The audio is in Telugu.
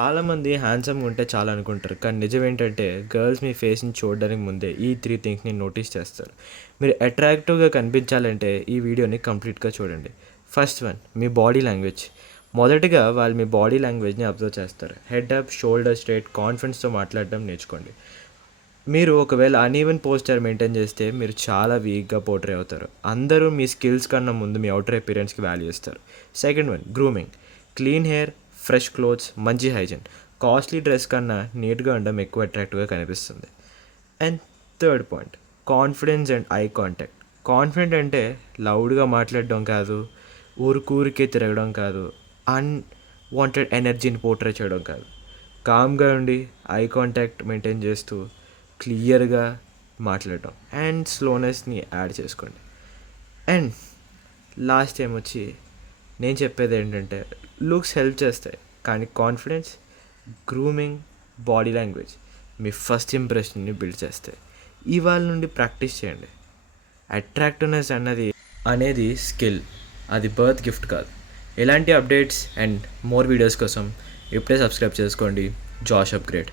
చాలామంది హ్యాండ్సమ్‌గా ఉంటే చాలనుకుంటారు. కానీ నిజమేంటంటే గర్ల్స్ మీ ఫేస్‌ని చూడడానికి ముందే ఈ 3 థింగ్స్‌ని నోటీస్ చేస్తారు. మీరు అట్రాక్టివ్‌గా కనిపించాలంటే ఈ వీడియోని కంప్లీట్‌గా చూడండి. ఫస్ట్ వన్ మీ బాడీ లాంగ్వేజ్. మొదటిగా వాళ్ళు మీ బాడీ లాంగ్వేజ్‌ని అబ్జర్వ్ చేస్తారు. హెడ్ అప్, షోల్డర్ స్ట్రెయిట్, కాన్ఫిడెన్స్‌తో మాట్లాడడం నేర్చుకోండి. మీరు ఒకవేళ అన్‌ఈవెన్ పోస్చర్ మెయింటైన్ చేస్తే మీరు చాలా వీక్‌గా పోర్ట్రే అవుతారు. అందరూ మీ స్కిల్స్ కన్నా ముందు మీ ఔటర్ అపియరెన్స్‌కి వాల్యూ ఇస్తారు. Second one grooming. Clean hair, fresh clothes, మంచి హైజీన్. కాస్ట్లీ డ్రెస్ కన్నా నీట్‌గా ఉండడం ఎక్కువ అట్రాక్టివ్‌గా కనిపిస్తుంది. And third point confidence and eye contact. Confident అంటే లౌడ్‌గా మాట్లాడడం కాదు, ఊరికే తిరగడం కాదు, అన్‌వాంటెడ్ ఎనర్జీని పోర్ట్రే చేయడం కాదు. కామ్‌గా ఉండి ఐ కాంటాక్ట్ మెయింటైన్ చేస్తూ క్లియర్‌గా మాట్లాడడం అండ్ స్లోనెస్‌ని యాడ్ చేసుకోండి. అండ్ లాస్ట్ ఏమొచ్చి నేను చెప్పేది ఏంటంటే లుక్స్ హెల్ప్ చేస్తాయి, కానీ కాన్ఫిడెన్స్, గ్రూమింగ్, బాడీ లాంగ్వేజ్ మీ ఫస్ట్ ఇంప్రెషన్ని బిల్డ్ చేస్తాయి. ఇవాళ నుండి ప్రాక్టీస్ చేయండి. అట్రాక్టివ్నెస్ అనేది స్కిల్, అది బర్త్ గిఫ్ట్ కాదు. ఎలాంటి అప్డేట్స్ అండ్ మోర్ వీడియోస్ కోసం ఇప్పుడే సబ్స్క్రైబ్ చేసుకోండి జాష్ అప్గ్రేడ్.